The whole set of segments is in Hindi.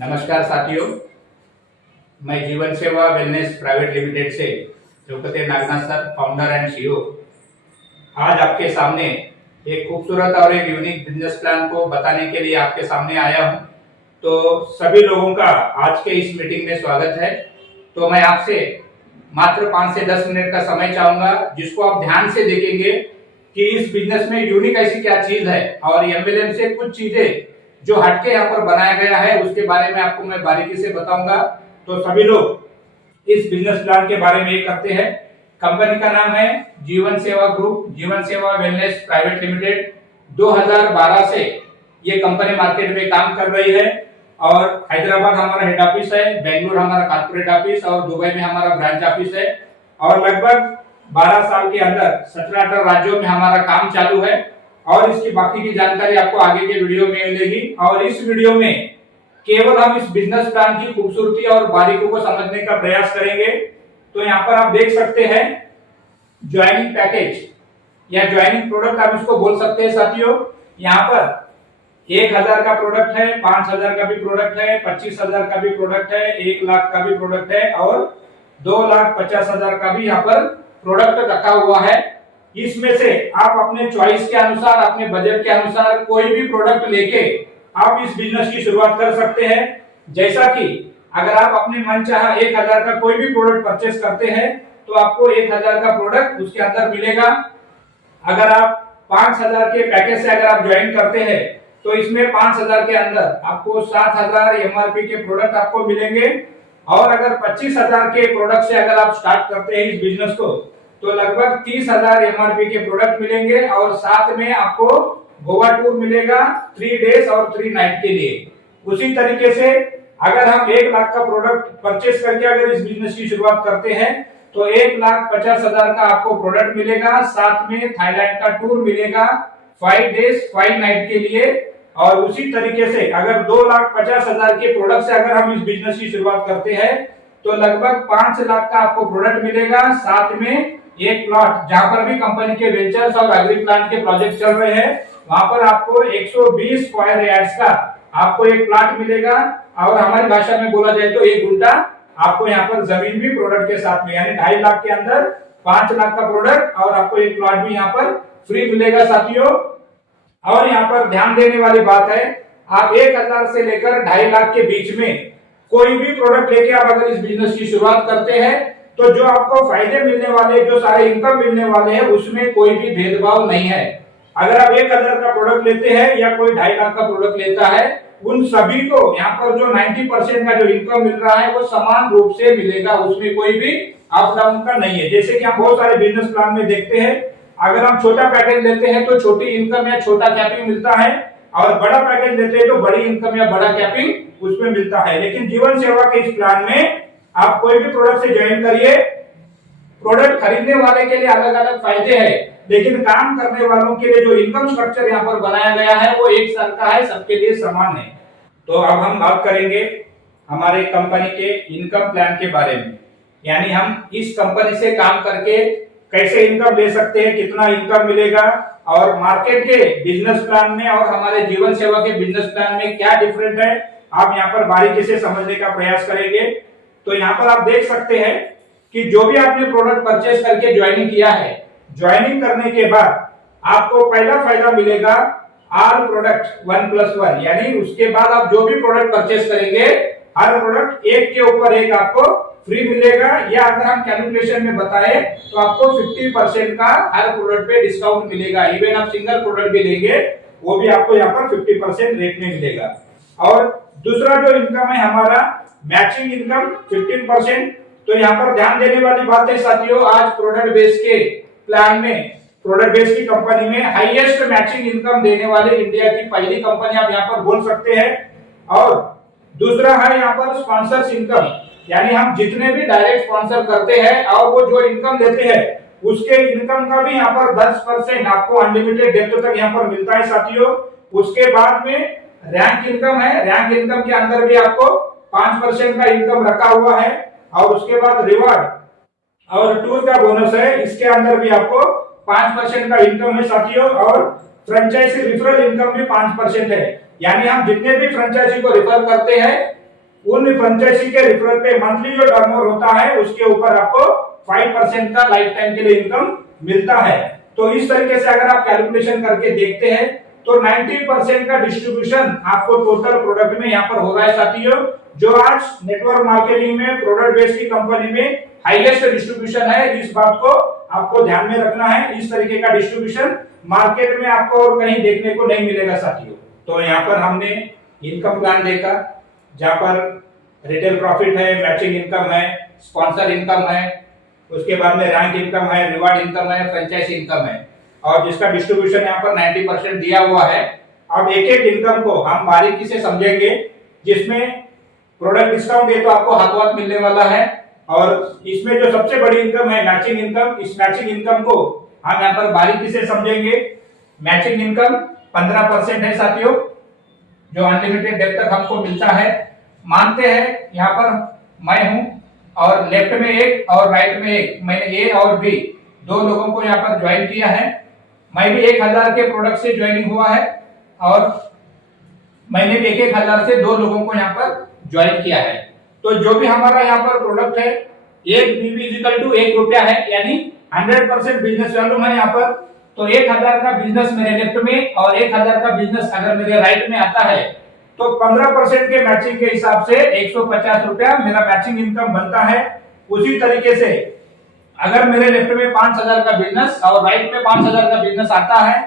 नमस्कार साथियों, मैं जीवन सेवा वेलनेस प्राइवेट लिमिटेड से Draupadi Nagnath sir, founder and CEO, आज आपके सामने एक खूबसूरत और एक यूनिक बिजनेस प्लान को बताने के लिए आपके सामने आया हूं। तो सभी लोगों का आज के इस मीटिंग में स्वागत है। तो मैं आपसे मात्र 5 से 10 मिनट का समय चाहूंगा, जिसको आप ध्यान से देखेंगे कि इस बिजनेस में यूनिक ऐसी क्या चीज है और एमएलएम से कुछ चीजें जो हटके यहाँ पर बनाया गया है उसके बारे में आपको मैं बारीकी से बताऊंगा। तो सभी लोग इस बिजनेस प्लान के बारे में ये करते हैं। कंपनी का नाम है जीवन सेवा ग्रुप, जीवन सेवा वेलनेस प्राइवेट लिमिटेड। 2012 से ये कंपनी मार्केट में काम कर रही है और हैदराबाद हमारा हेड ऑफिस है, बेंगलुरु हमारा कॉर्पोरेट ऑफिस और दुबई में हमारा ब्रांच ऑफिस है। और लगभग 12 साल के अंदर 17-18 राज्यों में हमारा काम चालू है और इसकी बाकी की जानकारी आपको आगे के वीडियो में मिलेगी। और इस वीडियो में केवल हम इस बिजनेस प्लान की खूबसूरती और बारीकियों को समझने का प्रयास करेंगे। तो यहाँ पर आप देख सकते हैं ज्वाइनिंग पैकेज या ज्वाइनिंग प्रोडक्ट आप इसको बोल सकते हैं साथियों। यहाँ पर 1000 का प्रोडक्ट है, 5000 का भी प्रोडक्ट है, 25,000 का भी प्रोडक्ट है, 1 लाख का भी प्रोडक्ट है और 2,50,000 का भी यहाँ पर प्रोडक्ट रखा हुआ है। इसमें से आप अपने चॉइस के अनुसार, अपने बजट के अनुसार कोई भी प्रोडक्ट लेके आप इस बिजनेस की शुरुआत कर सकते हैं। जैसा कि अगर आप अपने मनचाहा 1000 का कोई भी प्रोडक्ट परचेस करते हैं तो आपको 1000 का प्रोडक्ट उसके अंदर मिलेगा। अगर आप 5000 के पैकेज से अगर आप ज्वाइन करते हैं तो इसमें 5000 के अंदर आपको 7000 एमआरपी के प्रोडक्ट आपको मिलेंगे। और अगर 25,000 के प्रोडक्ट से अगर आप स्टार्ट करते हैं इस बिजनेस को तो लगभग 30,000 एमआरपी के प्रोडक्ट मिलेंगे और साथ में आपको गोवा टूर मिलेगा 3 डेज और 3 नाइट के लिए। उसी तरीके से अगर हम 1 लाख का प्रोडक्ट परचेस करके अगर इस बिजनेस की शुरुआत करते हैं तो 1,50,000 का आपको प्रोडक्ट मिलेगा, साथ में थाईलैंड का टूर मिलेगा 5 डेज 5 नाइट के लिए। और उसी तरीके से अगर 2,50,000 के प्रोडक्ट से अगर हम इस बिजनेस की शुरुआत करते हैं तो लगभग 5 लाख का आपको प्रोडक्ट मिलेगा, साथ में एक प्लॉट, जहां पर भी कंपनी के वेंचर्स और एग्री प्लांट के प्रोजेक्ट चल रहे हैं वहां पर आपको 120 स्क्वायर यार्ड्स का आपको एक प्लॉट मिलेगा। और हमारी भाषा में बोला जाए तो 1 गुंठा आपको यहाँ पर जमीन भी प्रोडक्ट के साथ में, यानी 2.5 लाख के अंदर 5 लाख का प्रोडक्ट और आपको एक प्लॉट भी यहाँ पर फ्री मिलेगा साथियों। और यहाँ पर ध्यान देने वाली बात है, आप 1000 से लेकर 2.5 लाख के बीच में कोई भी प्रोडक्ट लेके आप अगर इस बिजनेस की शुरुआत करते हैं तो जो आपको फायदे मिलने वाले, जो सारे इनकम मिलने वाले हैं उसमें कोई भी भेदभाव नहीं है। अगर आप 1000 का प्रोडक्ट लेते हैं या कोई 2.5 लाख का प्रोडक्ट लेता है, उन सभी को यहाँ पर जो 90% का जो इनकम मिल रहा है वो समान रूप से मिलेगा, उसमें कोई भी अप डाउन का नहीं है। जैसे कि हम बहुत सारे बिजनेस प्लान में देखते हैं, अगर हम छोटा पैकेज लेते हैं तो छोटी इनकम या छोटा कैपिंग मिलता है और बड़ा पैकेज लेते हैं तो बड़ी इनकम या बड़ा कैपिंग उसमें मिलता है। लेकिन जीवन सेवा के इस प्लान में आप कोई भी प्रोडक्ट से ज्वाइन करिए, प्रोडक्ट खरीदने वाले के लिए अलग अलग फायदे हैं, लेकिन काम करने वालों के लिए जो इनकम स्ट्रक्चर यहाँ पर बनाया गया है वो एक साल का है, सबके लिए समान है। तो अब हम बात करेंगे हमारे कंपनी के इनकम प्लान के बारे में, यानी हम इस कंपनी से काम करके कैसे इनकम ले सकते हैं, कितना इनकम मिलेगा और मार्केट के बिजनेस प्लान में और हमारे जीवन सेवा के बिजनेस प्लान में क्या डिफरेंट है, आप यहाँ पर बारीकी से समझने का प्रयास करेंगे। तो यहाँ पर आप देख सकते हैं कि जो भी आपने प्रोडक्ट परचेस करके ज्वाइनिंग किया है, ज्वाइनिंग करने के बाद आपको पहला फायदा मिलेगा आर प्रोडक्ट 1+1, यानी उसके बाद आप जो भी प्रोडक्ट परचेस करेंगे हर प्रोडक्ट एक के ऊपर एक आपको फ्री मिलेगा। या अगर हम कैलकुलेशन में बताएं तो आपको 50% का हर प्रोडक्ट पे डिस्काउंट मिलेगा। इवन आप सिंगल प्रोडक्ट भी लेंगे वो भी आपको यहाँ पर 50% रेट में मिलेगा। और दूसरा जो इनकम है हमारा मैचिंग इनकम 15%। तो यहाँ पर ध्यान देने वाली बात है साथियों, आज प्रोडक्ट बेस के प्लान में, प्रोडक्ट बेस की कंपनी में हाईएस्ट मैचिंग इनकम देने वाले इंडिया की पहली कंपनी आप यहाँ पर बोल सकते हैं। और दूसरा है यहाँ पर स्पॉन्सर्स इनकम, यानी हम जितने भी डायरेक्ट स्पॉन्सर करते हैं और वो जो इनकम देते हैं उसके इनकम का भी यहाँ पर 10% आपको अनलिमिटेड डेप्थ तक यहाँ पर मिलता है साथियों। उसके बाद में रैंक इनकम है, रैंक इनकम के अंदर भी आपको 5% का इनकम रखा हुआ है। और उसके बाद रिवार्ड और टूर का बोनस है, इसके अंदर भी आपको 5% का इनकम है साथियों। और फ्रेंचाइजी रिफरल इनकम भी 5% है, यानी हम जितने भी फ्रेंचाइजी को रेफर करते हैं उन फ्रेंचाइजी के रेफरल पे मंथली जो टर्नओवर होता है उसके ऊपर आपको 5% का लाइफ टाइम के लिए इनकम मिलता है। तो इस तरीके से अगर आप कैलकुलेशन करके देखते हैं तो 90% का डिस्ट्रीब्यूशन आपको टोटल प्रोडक्ट में यहाँ पर हो रहा है साथियों, जो आज नेटवर्क मार्केटिंग में प्रोडक्ट बेस्ड की कंपनी में हाईएस्ट डिस्ट्रीब्यूशन है। इस बात को आपको ध्यान में रखना है। इस तरीके का डिस्ट्रीब्यूशन मार्केट में आपको और कहीं देखने को नहीं मिलेगा साथियों। तो यहाँ पर हमने इनकम प्लान देखा जहाँ पर रिटेल प्रॉफिट है, मैचिंग इनकम है, स्पॉन्सर इनकम है, उसके बाद में रैंक इनकम है, रिवार्ड इनकम है, फ्रेंचाइज इनकम है, और जिसका डिस्ट्रीब्यूशन यहाँ पर 90% दिया हुआ है। अब एक एक इनकम को हम बारीकी से समझेंगे, जिसमें प्रोडक्ट डिस्काउंट है तो आपको हाथों हाथ मिलने वाला है, और इसमें जो सबसे बड़ी इनकम है मैचिंग इनकम, इस मैचिंग इनकम को हम यहाँ पर बारीकी से समझेंगे। मैचिंग इनकम 15% है साथियों, जो अनलिमिटेड डेट तक हमको मिलता है। मानते हैं यहाँ पर मैं हूं और लेफ्ट में एक और राइट में एक, मैंने ए और बी दो लोगों को यहाँ पर ज्वाइन किया है। मैं भी 1000 के प्रोडक्ट से ज्वाइनिंग हुआ है और मैंने भी 1000 से दो लोगों को यहाँ पर ज्वाइन किया है। तो जो भी हमारा यहाँ पर प्रोडक्ट है, एक बीवी इक्वल टू 1 रुपया है, यानी 100% बिजनेस वैल्यू है यहाँ पर। तो 1000 का बिजनेस मेरे लेफ्ट में और 1000 का बिजनेस अगर मेरे राइट में आता है तो 15% के मैचिंग के हिसाब से 150 रुपया मेरा मैचिंग इनकम बनता है। उसी तरीके से अगर मेरे लेफ्ट में 5000 का बिजनेस और राइट में 5000 का बिजनेस आता है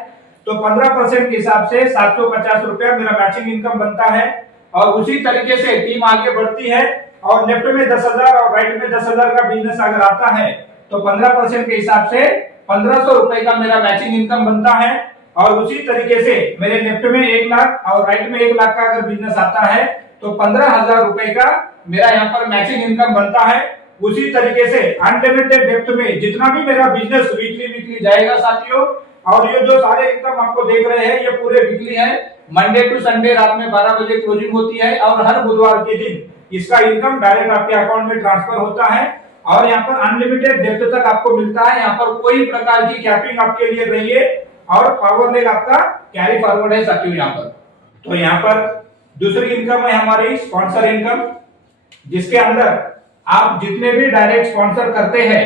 तो 15% के हिसाब से 750 रुपया मेरा मैचिंग इनकम बनता है। और उसी तरीके से टीम आगे बढ़ती है और लेफ्ट में 10,000 और राइट में 10,000 का बिजनेस अगर आता है तो 15% के हिसाब से 1500 रुपए का मेरा मैचिंग इनकम बनता है। और उसी तरीके से मेरे लेफ्ट में 1 लाख और राइट में 1 लाख का अगर बिजनेस आता है तो 15,000 रुपए का मेरा यहाँ पर मैचिंग इनकम बनता है। उसी तरीके से अनलिमिटेड डेप्थ में जितना भी मेरा बिजनेस वीकली जाएगा साथियों, और ये जो सारे इनकम आपको देख रहे हैं ये पूरे वीकली है। मंडे टू संडे रात में 12 बजे क्लोजिंग होती है और हर बुधवार के दिन इसका इनकम डायरेक्ट आपके अकाउंट में ट्रांसफर होता है। और यहाँ पर अनलिमिटेड डेप्थ तक आपको मिलता है। यहाँ पर कोई प्रकार की कैपिंग आपके लिए नहीं है और पावर लेग आपका कैरी फॉरवर्ड है साथियों यहाँ पर। तो यहाँ पर दूसरी इनकम है हमारी स्पॉन्सर इनकम, जिसके अंदर आप जितने भी डायरेक्ट स्पॉन्सर करते हैं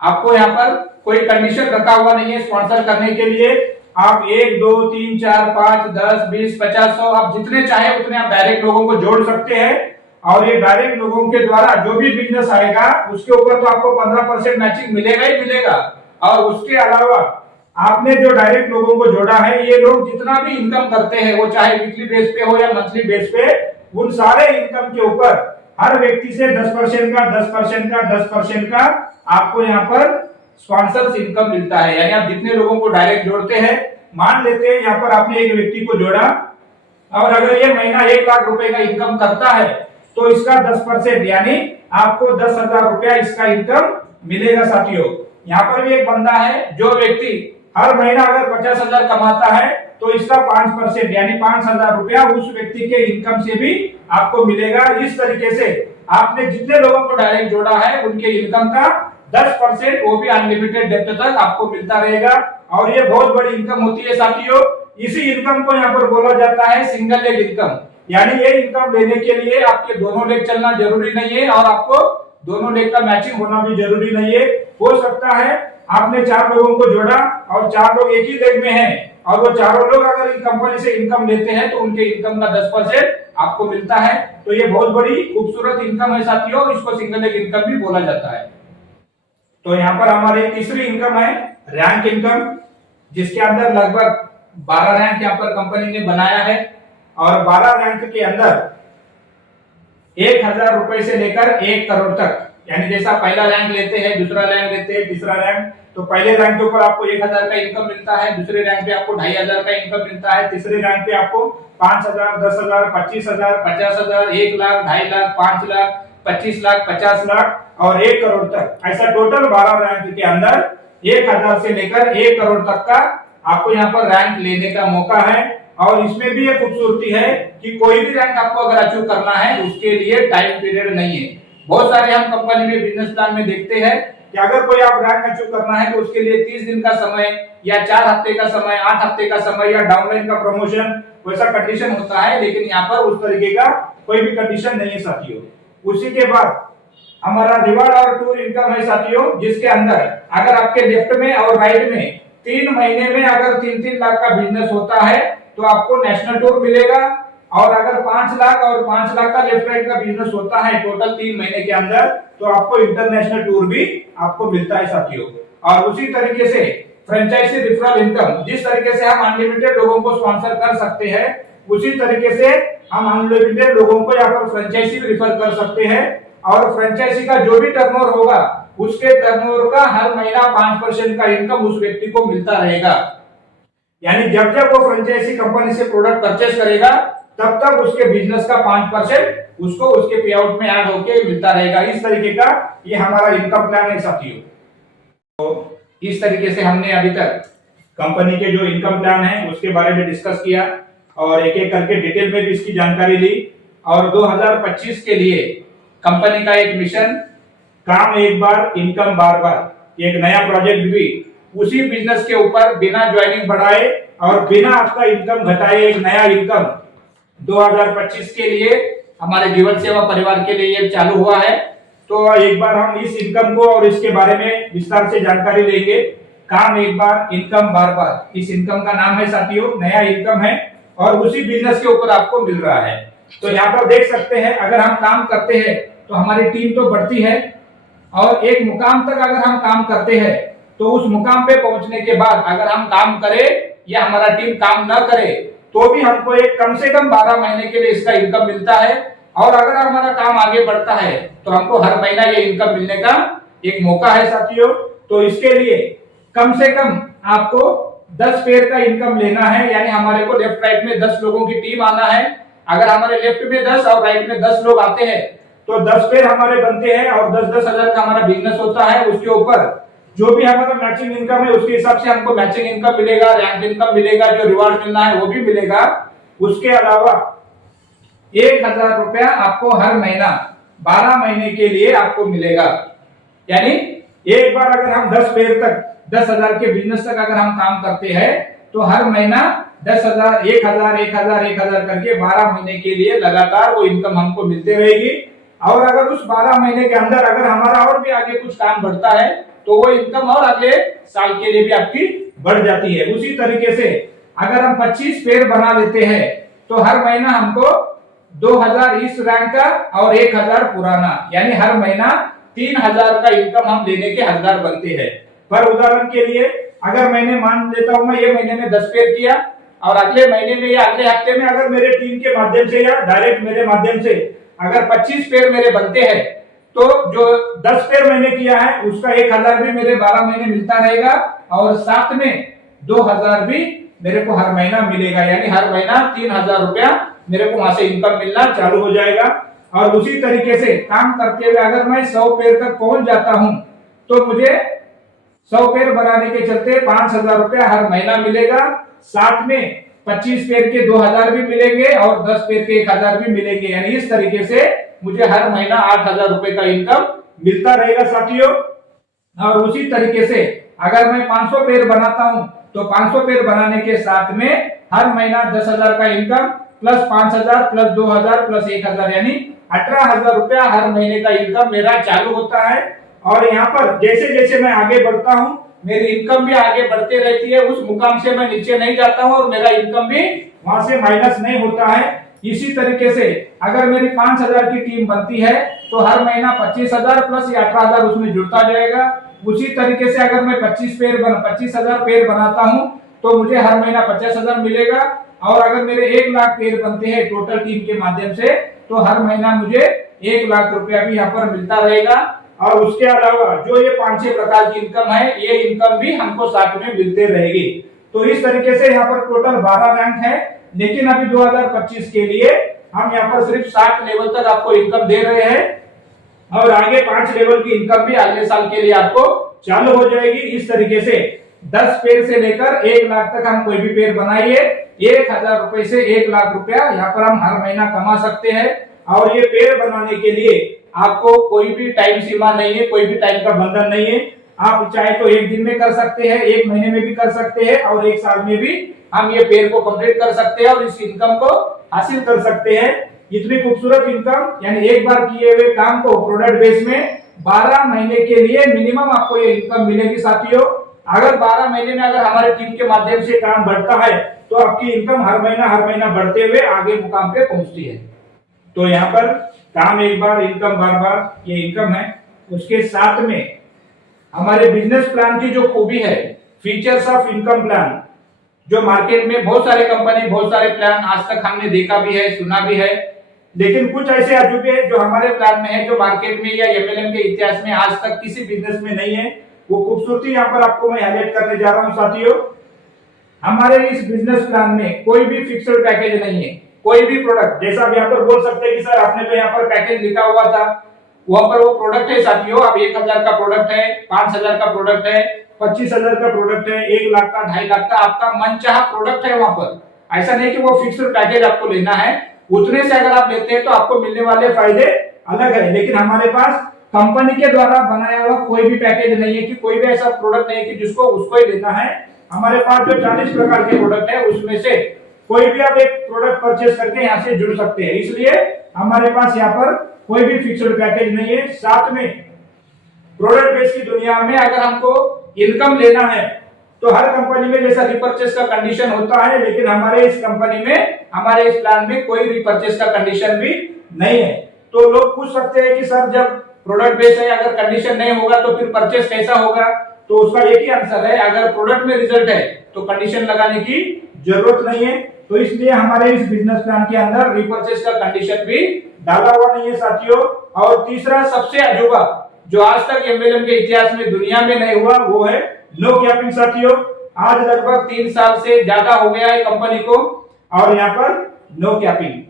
आपको यहाँ पर कोई कंडीशन रखा हुआ नहीं है स्पॉन्सर करने के लिए। आप 1 2 3 4 5 10 20 50 100 आप जितने चाहे उतने आप डायरेक्ट लोगों को जोड़ सकते हैं। और ये डायरेक्ट लोगों के द्वारा जो भी बिजनेस आएगा उसके ऊपर तो आपको 15% मैचिंग मिलेगा ही मिलेगा। और उसके अलावा आपने जो डायरेक्ट लोगों को जोड़ा है, ये लोग जितना भी इनकम करते हैं वो चाहे वीकली बेस पे हो या मंथली बेस पे, उन सारे इनकम के ऊपर हर व्यक्ति से 10% का 10% का 10% का आपको यहाँ पर स्पॉन्सर्स इनकम मिलता है। यानी आप जितने लोगों को डायरेक्ट जोड़ते हैं, मान लेते हैं यहाँ पर आपने एक व्यक्ति को जोड़ा और अगर ये महीना 1 लाख रुपए का इनकम करता है तो इसका 10% यानी आपको 10,000 रुपया इसका इनकम मिलेगा साथियों। यहाँ पर भी एक बंदा है जो व्यक्ति हर महीना अगर 50,000 कमाता है तो इसका 5% यानी 5,000 रुपया उस व्यक्ति के इनकम से भी आपको मिलेगा। इस तरीके से आपने जितने लोगों को डायरेक्ट जोड़ा है उनके इनकम का 10% वो भी अनलिमिटेड डेप्थ तक आपको मिलता रहेगा। और ये बहुत बड़ी इनकम होती है साथियों। इसी इनकम को यहाँ पर बोला जाता है सिंगल लेग इनकम। यानी ये इनकम लेने के लिए आपके दोनों लेग चलना जरूरी नहीं है और आपको दोनों लेग का मैचिंग होना भी जरूरी नहीं है। हो सकता है आपने 4 लोगों को जोड़ा और 4 लोग एक ही लेग में हैं और वो चारों लोग अगर इस कंपनी से इनकम लेते हैं तो उनके इनकम का 10% आपको मिलता है। तो ये बहुत बड़ी खूबसूरत इनकम है साथियों, इसको सिंगल लेग इनकम भी बोला जाता है। तो यहाँ पर हमारी तीसरी इनकम है रैंक इनकम, जिसके अंदर लगभग 12 रैंक यहाँ पर कंपनी ने बनाया है। और 12 रैंक के अंदर 1000 रुपए से लेकर 1 करोड़ तक, यानी जैसा पहला रैंक लेते हैं, दूसरा रैंक लेते हैं, तीसरा रैंक, तो पहले रैंक के ऊपर आपको 1000 का इनकम मिलता है, दूसरे रैंक पे आपको 2500 का इनकम मिलता है, तीसरे रैंक पे आपको 5000, 10,000, 25,000, 50,000, 1 लाख, 2.5 लाख, 5 लाख, 25 लाख, 50 लाख और 1 करोड़ तक। ऐसा टोटल 12 रैंक के अंदर 1000 से लेकर 1 करोड़ तक का आपको यहाँ पर रैंक लेने का मौका है। और इसमें भी एक खूबसूरती है कि कोई भी रैंक आपको अगर अचीव करना है उसके लिए टाइम पीरियड नहीं है। बहुत सारे हम कंपनी में बिजनेस प्लान में देखते हैं कि अगर कोई आप रैंक अचीव करना है तो उसके लिए 30 दिन का समय या 4 हफ्ते का समय, 8 हफ्ते का समय या डाउनलाइन का प्रमोशन वैसा कंडीशन होता है, लेकिन यहाँ पर उस तरीके का कोई भी कंडीशन नहीं है साथियों। उसी के बाद हमारा रिवार्ड और टूर इनकम है साथियों, जिसके अंदर अगर आपके लेफ्ट में और राइट में 3 महीने में अगर 3-3 लाख का बिजनेस होता है तो आपको नेशनल टूर मिलेगा, और अगर 5 लाख और 5 लाख का लेफ्ट राइट का बिजनेस होता है टोटल 3 महीने के अंदर, तो आपको इंटरनेशनल टूर भी आपको मिलता है साथियों। और उसी तरीके से फ्रेंचाइजी रेफरल इनकम, जिस तरीके से हम अनलिमिटेड लोगों को स्पॉन्सर कर सकते हैं, उसी तरीके से हम अनलिमिटेड लोगों को यहाँ पर फ्रेंचाइजी रेफर कर सकते हैं। और फ्रेंचाइजी का जो भी टर्नओवर होगा उसके टर्नओवर का हर महीना 5% का इनकम उस व्यक्ति को मिलता रहेगा। यानी जब जब वो फ्रेंचाइजी कंपनी से प्रोडक्ट परचेस करेगा तब तक उसके बिजनेस का 5% उसको उसके पे आउट में ऐड होके मिलता रहेगा। इस तरीके का ये हमारा इनकम प्लान है साथियों। तो इस तरीके से हमने अभी तक कंपनी के जो इनकम प्लान है उसके बारे में डिस्कस किया और एक एक करके डिटेल में भी इसकी जानकारी ली। और 2025 के लिए कंपनी का एक मिशन, काम एक बार इनकम बार बार, एक नया प्रोजेक्ट भी उसी बिजनेस के ऊपर बिना ज्वाइनिंग बढ़ाए और बिना आपका इनकम घटाए एक नया इनकम 2025 के लिए हमारे जीवन सेवा परिवार के लिए ये चालू हुआ है। तो एक बार हम इस इनकम को और इसके बारे में विस्तार से जानकारी लेंगे। काम एक बार इनकम बार बार, इस इनकम का नाम है साथियों, नया इनकम है और उसी बिजनेस के ऊपर आपको मिल रहा है। तो यहाँ पर देख सकते हैं अगर हम काम करते हैं तो हमारी टीम तो बढ़ती है, और एक मुकाम तक अगर हम काम करते हैं तो उस मुकाम पे पहुंचने के बाद अगर हम काम करें या हमारा टीम काम न करे तो भी हमको एक कम से कम 12 महीने के लिए इसका इनकम मिलता है। और अगर हमारा काम आगे बढ़ता है तो हमको हर महीना ये इनकम मिलने का एक मौका है साथियों। तो इसके लिए कम से कम आपको 10 पेयर का इनकम लेना है, यानी हमारे को लेफ्ट राइट में 10 लोगों की टीम आना है। अगर हमारे लेफ्ट में 10 और राइट में 10 लोग आते हैं तो 10 पेयर हमारे बनते हैं और 10-10 हजार का हमारा बिजनेस होता है। उसके ऊपर जो भी हमारा मैचिंग इनकम है उसके हिसाब से हमको मैचिंग इनकम मिलेगा, रैंक इनकम मिलेगा, जो रिवार्ड मिलना है वो भी मिलेगा। उसके अलावा 1000 रुपया आपको हर महीना 12 महीने के लिए आपको मिलेगा। यानी एक बार अगर हम 10 पेयर तक 10,000 के बिजनेस तक अगर हम काम करते हैं तो हर महीना 10,000 1,000 करके 12 महीने के लिए लगातार वो इनकम हमको मिलते रहेगी। और अगर उस 12 महीने के अंदर अगर हमारा और भी आगे कुछ काम बढ़ता है तो वो इनकम और अगले साल के लिए भी आपकी बढ़ जाती है। उसी तरीके से अगर हम 25 पेयर बना लेते हैं तो हर महीना हमको 2000 इस रैंक का और 1000 पुराना, यानी हर महीना 3000 का इनकम हम लेने के हकदार बनते हैं। पर उदाहरण के लिए अगर मैंने मान लेता हूं मैं ये महीने में 10 पेयर किया और अगले महीने में या अगले हफ्ते में अगर मेरे टीम के माध्यम से या डायरेक्ट मेरे माध्यम से अगर 25 पेयर मेरे बनते हैं तो जो 10 पेयर मैंने किया है उसका 1000 भी मेरे 12 महीने मिलता रहेगा और साथ में 2000 भी मेरे को हर महीना मिलेगा। यानी हर महीना 3000 रुपया मेरे को वहां से इनकम मिलना चालू हो जाएगा। और उसी तरीके से काम करते हुए अगर मैं 100 पेयर तक पहुंच जाता हूं तो मुझे 100 पेयर बनाने के चलते 5000 रुपया हर महीना मिलेगा। साथ में 25 पेयर के 2000 भी मिलेंगे और 10 पेयर के 1000 भी मिलेंगे। यानी इस तरीके से मुझे हर महीना 8000 रुपए का इनकम मिलता रहेगा साथियों। और उसी तरीके से अगर मैं 500 पेयर बनाता हूं तो 500 पेयर बनाने के साथ में हर महीना 10,000 का इनकम प्लस 5,000 प्लस 2,000 प्लस 1,000 यानी 18,000 रुपया हर महीने का इनकम मेरा चालू होता है। और यहाँ पर जैसे जैसे मैं आगे बढ़ता हूँ मेरी इनकम भी आगे बढ़ती रहती है, उस मुकाम से मैं नीचे नहीं जाता हूँ और मेरा इनकम भी वहां से माइनस नहीं होता है। इसी तरीके से अगर मेरी 5,000 की टीम बनती है तो हर महीना 25,000 प्लस 18,000 उसमें जुड़ता जाएगा। उसी तरीके से अगर मैं 25,000 पेयर बनाता हूं तो मुझे हर महीना 50,000 मिलेगा। और अगर मेरे 1 लाख पेयर बनते हैं टोटल टीम के माध्यम से तो हर महीना मुझे 1 लाख रुपया भी यहाँ पर मिलता रहेगा। और उसके अलावा जो ये 5-6 प्रकार की इनकम है ये इनकम भी हमको साथ में मिलते रहेगी। तो इस तरीके से यहाँ पर टोटल 12 रैंक है, लेकिन अभी 2025 के लिए हम यहाँ पर सिर्फ 60 लेवल तक आपको इनकम दे रहे हैं और आगे 5 लेवल की इनकम भी अगले साल के लिए आपको चालू हो जाएगी। इस तरीके से 10 पेयर से लेकर 1 लाख तक हम कोई भी पेयर बनाइए 1,000 रुपए से 1 लाख रुपया यहाँ पर हम हर महीना कमा सकते हैं। और ये पेयर बनाने के लिए आपको कोई भी टाइम सीमा नहीं है, कोई भी टाइम का बंधन नहीं है। आप चाहे तो एक दिन में कर सकते हैं, एक महीने में भी कर सकते हैं और एक साल में भी हम ये पेड़ को कंप्लीट कर सकते हैं और इस इनकम को हासिल कर सकते हैं। इतनी खूबसूरत इनकम, यानी एक बार किए हुए काम को प्रोडक्ट बेस में 12 महीने के लिए मिनिमम आपको ये इनकम मिलेगी साथियों। अगर 12 महीने में अगर हमारे टीम के माध्यम से काम बढ़ता है तो आपकी इनकम हर महीना बढ़ते हुए आगे मुकाम पे पहुंचती है। तो यहाँ पर काम एक बार, इनकम बार बार, ये इनकम है। उसके साथ में हमारे बिजनेस प्लान की जो खूबी है, फीचर्स ऑफ इनकम प्लान, जो मार्केट में बहुत सारे कंपनी, बहुत सारे प्लान आज तक हमने देखा भी है, सुना भी है, लेकिन कुछ ऐसे अजूबे जो हमारे प्लान में है, जो मार्केट में या एमएलएम के इतिहास में आज तक किसी बिजनेस में नहीं है, वो खूबसूरती यहाँ पर आपको मैं हाईलाइट करने जा रहा हूँ साथियों। हमारे इस बिजनेस प्लान में कोई भी फिक्स्ड पैकेज नहीं है। कोई भी प्रोडक्ट, जैसा आप यहाँ पर बोल सकते हैं कि सर आपने तो यहाँ पर पैकेज लिखा हुआ था, वहां पर वो प्रोडक्ट है साथियों। अब 1000 का प्रोडक्ट है, 5000 का प्रोडक्ट है, 25000 का प्रोडक्ट है, 1 लाख का, 2.5 लाख का, आपका मनचाहा प्रोडक्ट है वहां पर। ऐसा नहीं कि वो फिक्स्ड पैकेज आपको लेना है, उतने से अगर आप लेते हैं तो आपको मिलने वाले फायदे अलग है। लेकिन हमारे पास कंपनी के द्वारा बनाया हुआ कोई भी पैकेज नहीं है कि कोई भी ऐसा प्रोडक्ट नहीं है कि जिसको उसको ही लेना है। हमारे पास जो 40 प्रकार के प्रोडक्ट है उसमें से कोई भी आप एक प्रोडक्ट परचेज करके यहाँ से जुड़ सकते हैं। इसलिए हमारे पास यहाँ पर कोई भी फिक्स्ड पैकेज नहीं है। साथ में प्रोडक्ट बेस की दुनिया में अगर हमको इनकम लेना है तो हर कंपनी में जैसा रिपर्चेस का कंडीशन होता है, लेकिन हमारे इस कंपनी में, हमारे इस प्लान में कोई रिपर्चेस का कंडीशन भी नहीं है। तो लोग पूछ सकते हैं कि सर जब प्रोडक्ट बेस है, अगर कंडीशन नहीं होगा तो फिर परचेस कैसा होगा? तो उसका एक ही आंसर है, अगर प्रोडक्ट में रिजल्ट है तो कंडीशन लगाने की जरूरत नहीं है। तो इसलिए हमारे इस बिजनेस प्लान के अंदर रिपर्चेस का कंडीशन भी डाला हुआ नहीं है साथियों। और तीसरा सबसे अजूबा जो आज तक एमएलएम के इतिहास में दुनिया में नहीं हुआ, वो है नो कैपिंग साथियों। आज लगभग 3 साल से ज्यादा हो गया है कंपनी को, और यहाँ पर नो कैपिंग।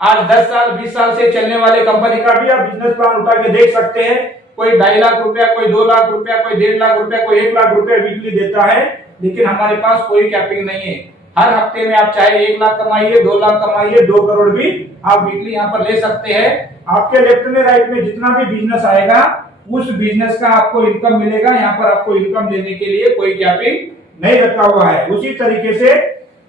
आज 10 साल 20 साल से चलने वाले कंपनी का भी आप बिजनेस प्लान उठा के देख सकते हैं। कोई 2.5 लाख रुपया, कोई 2 लाख रुपया, कोई 1.5 लाख रुपया, कोई 1 लाख रुपया वीकली देता है, लेकिन हमारे पास कोई कैपिंग नहीं है। हर हफ्ते में आप चाहे 1 लाख कमाइए, 2 लाख कमाइए, 2 करोड़ भी आप वीकली यहाँ पर ले सकते हैं। आपके लेफ्ट में राइट में जितना भी बिजनेस आएगा उस बिजनेस का आपको इनकम मिलेगा। यहाँ पर आपको इनकम लेने के लिए कोई कैपिंग नहीं रखा हुआ है। उसी तरीके से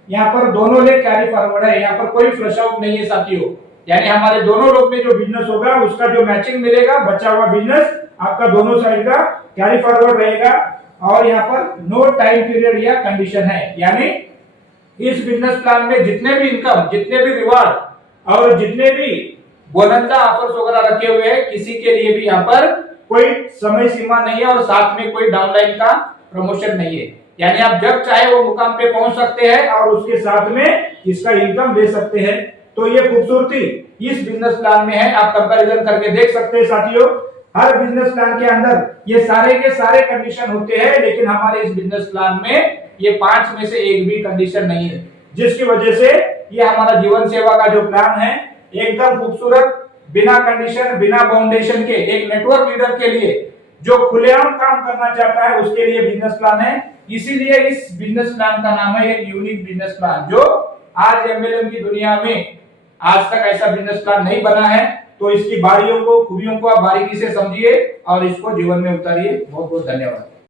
यहाँ पर दोनों लेग कैरी फॉरवर्ड है, यहाँ पर कोई फ्लश आउट नहीं है साथियों। यानी हमारे दोनों लोग में जो बिजनेस होगा उसका जो मैचिंग मिलेगा, बचा हुआ बिजनेस आपका दोनों साइड का कैरी फॉरवर्ड रहेगा। और यहाँ पर नो टाइम पीरियड या कंडीशन है, यानी इस बिजनेस प्लान में जितने भी इनकम, जितने भी रिवार्ड और जितने भी बोनंजा ऑफर्स वगैरह रखे हुए हैं, किसी के लिए भी यहाँ पर कोई समय सीमा नहीं है और साथ में कोई डाउनलाइन का प्रमोशन नहीं है। यानी आप जब चाहे वो मुकाम पे पहुंच सकते हैं और उसके साथ में इसका इनकम ले सकते हैं। तो ये खूबसूरती इस बिजनेस प्लान में है, आप कंपैरिजन करके देख सकते हैं साथियों। हर बिजनेस प्लान के अंदर ये सारे के सारे कंडीशन होते हैं, लेकिन हमारे इस बिजनेस प्लान में ये 5 में से एक भी कंडीशन नहीं है, जिसकी वजह से ये हमारा जीवन सेवा का जो प्लान है एकदम खूबसूरत, बिना कंडीशन, बिना फाउंडेशन के, एक नेटवर्क लीडर के लिए जो खुलेआम काम करना चाहता है उसके लिए बिजनेस प्लान है। इसीलिए इस बिजनेस प्लान का नाम है एक यूनिक बिजनेस प्लान, जो आज एमएलएम की दुनिया में आज तक ऐसा बिजनेस प्लान नहीं बना है। तो इसकी बारियों को, खूबियों को आप बारीकी से समझिए और इसको जीवन में उतारिए। बहुत बहुत धन्यवाद।